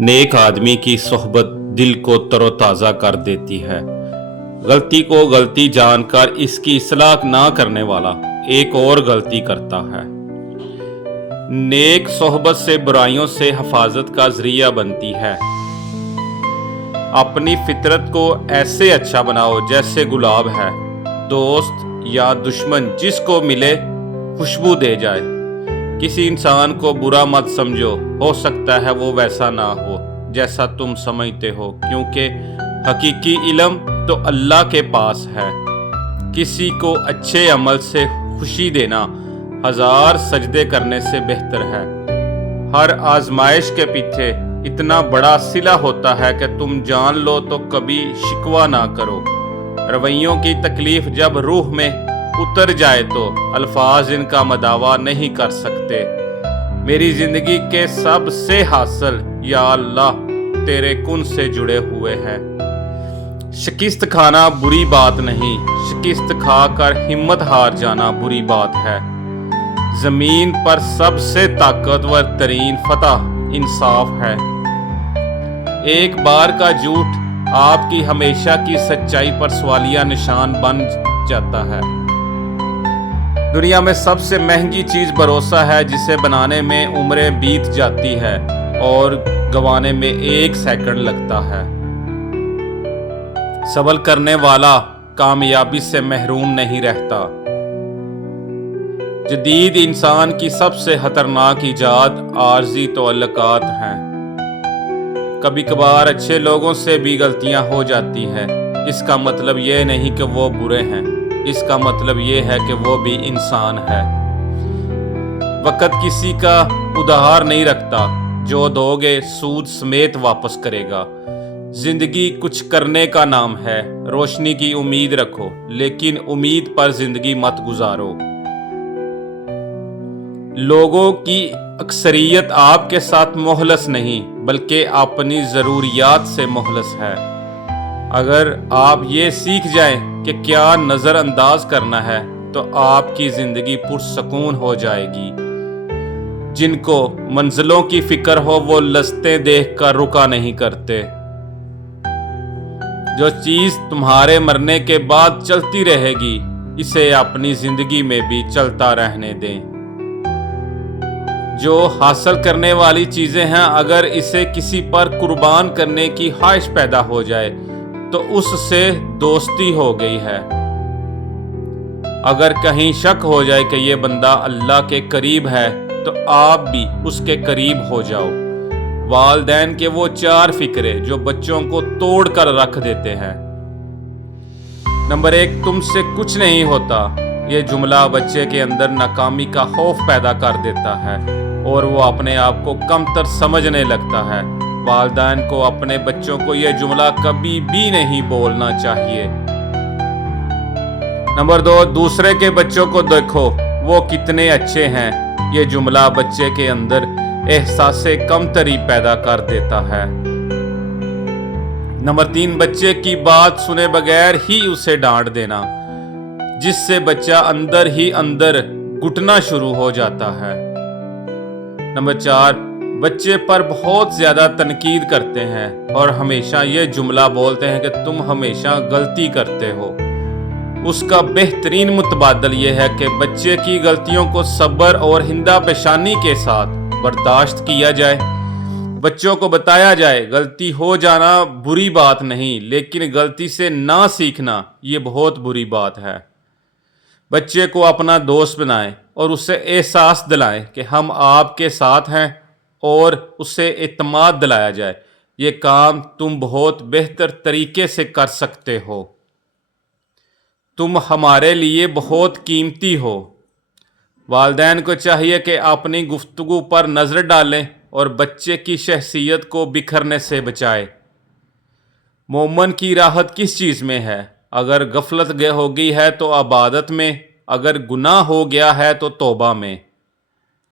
नेक आदमी की सोहबत दिल को तरोताज़ा कर देती है। गलती को गलती जानकर इसकी इस्लाह ना करने वाला एक और गलती करता है। नेक सोहबत से बुराइयों से हिफाजत का जरिया बनती है। अपनी फितरत को ऐसे अच्छा बनाओ जैसे गुलाब है, दोस्त या दुश्मन जिसको मिले खुशबू दे जाए। किसी इंसान को बुरा मत समझो, हो सकता है वो वैसा ना हो जैसा तुम समझते हो, क्योंकि हकीकी इल्म तो अल्लाह के पास है। किसी को अच्छे अमल से खुशी देना 1000 सजदे करने से बेहतर है। हर आजमाइश के पीछे इतना बड़ा सिला होता है कि तुम जान लो तो कभी शिकवा ना करो। रवैयों की तकलीफ जब रूह में उतर जाए तो अल्फाज इनका मदावा नहीं कर सकते। मेरी जिंदगी के सबसे हासिल या अल्लाह तेरे कुन से जुड़े हुए हैं। शिकस्त खाना बुरी बात नहीं, शिकस्त खाकर हिम्मत हार जाना बुरी बात है। जमीन पर सबसे ताकतवर तरीन फतह इंसाफ है। एक बार का झूठ आपकी हमेशा की सच्चाई पर सवालिया निशान बन जाता है। दुनिया में सबसे महंगी चीज भरोसा है, जिसे बनाने में उम्रें बीत जाती है और गंवाने में 1 सेकंड लगता है। सब्र करने वाला कामयाबी से महरूम नहीं रहता। जदीद इंसान की सबसे खतरनाक ईजाद आर्जी तअल्लुकात हैं। कभी कभार अच्छे लोगों से भी गलतियां हो जाती हैं। इसका मतलब ये नहीं कि वो बुरे हैं, इसका मतलब ये है कि वो भी इंसान है। वक़्त किसी का उधार नहीं रखता, जो दोगे सूद समेत वापस करेगा। जिंदगी कुछ करने का नाम है। रोशनी की उम्मीद रखो, लेकिन उम्मीद पर जिंदगी मत गुजारो। लोगों की अक्सरियत आपके साथ मोहलस नहीं, बल्कि अपनी ज़रूरियात से मोहलस है। अगर आप ये सीख जाएं कि क्या नज़रअंदाज करना है, तो आपकी ज़िंदगी पुरसकून हो जाएगी। जिनको मंजिलों की फिक्र हो वो लस्तें देख कर रुका नहीं करते। जो चीज़ तुम्हारे मरने के बाद चलती रहेगी, इसे अपनी ज़िंदगी में भी चलता रहने दें। जो हासिल करने वाली चीज़ें हैं, अगर इसे किसी पर कुर्बान करने की ख्वाहिश पैदा हो जाए तो उससे दोस्ती हो गई है। अगर कहीं शक हो जाए कि ये बंदा अल्लाह के करीब है, तो आप भी उसके करीब हो जाओ। वालिदैन के वो 4 फिक्रे जो बच्चों को तोड़ कर रख देते हैं। नंबर 1, तुमसे कुछ नहीं होता। ये जुमला बच्चे के अंदर नाकामी का खौफ पैदा कर देता है और वो अपने आप को कमतर समझने लगता है। वालिदैन को अपने बच्चों को यह जुमला कभी भी नहीं बोलना चाहिए। नंबर 2, दूसरे के बच्चों को देखो वो कितने अच्छे हैं। यह जुमला बच्चे के अंदर एहसासे कमतरी पैदा कर देता है। नंबर 3, बच्चे की बात सुने बगैर ही उसे डांट देना, जिससे बच्चा अंदर ही अंदर घुटना शुरू हो जाता है। नंबर 4, बच्चे पर बहुत ज़्यादा तनकीद करते हैं और हमेशा ये जुमला बोलते हैं कि तुम हमेशा गलती करते हो। उसका बेहतरीन मुतबादल ये है कि बच्चे की गलतियों को सब्र और हिंदा पेशानी के साथ बर्दाश्त किया जाए। बच्चों को बताया जाए गलती हो जाना बुरी बात नहीं, लेकिन गलती से ना सीखना ये बहुत बुरी बात है। बच्चे को अपना दोस्त बनाएं और उसे एहसास दिलाएं कि हम आपके साथ हैं, और उससे एतमाद दिलाया जाए ये काम तुम बहुत बेहतर तरीके से कर सकते हो, तुम हमारे लिए बहुत कीमती हो। वालिदैन को चाहिए कि अपनी गुफ्तगू पर नज़र डालें और बच्चे की शख्सियत को बिखरने से बचाए। मोमन की राहत किस चीज़ में है? अगर गफलत हो गई है तो इबादत में, अगर गुनाह हो गया है तो तौबा में।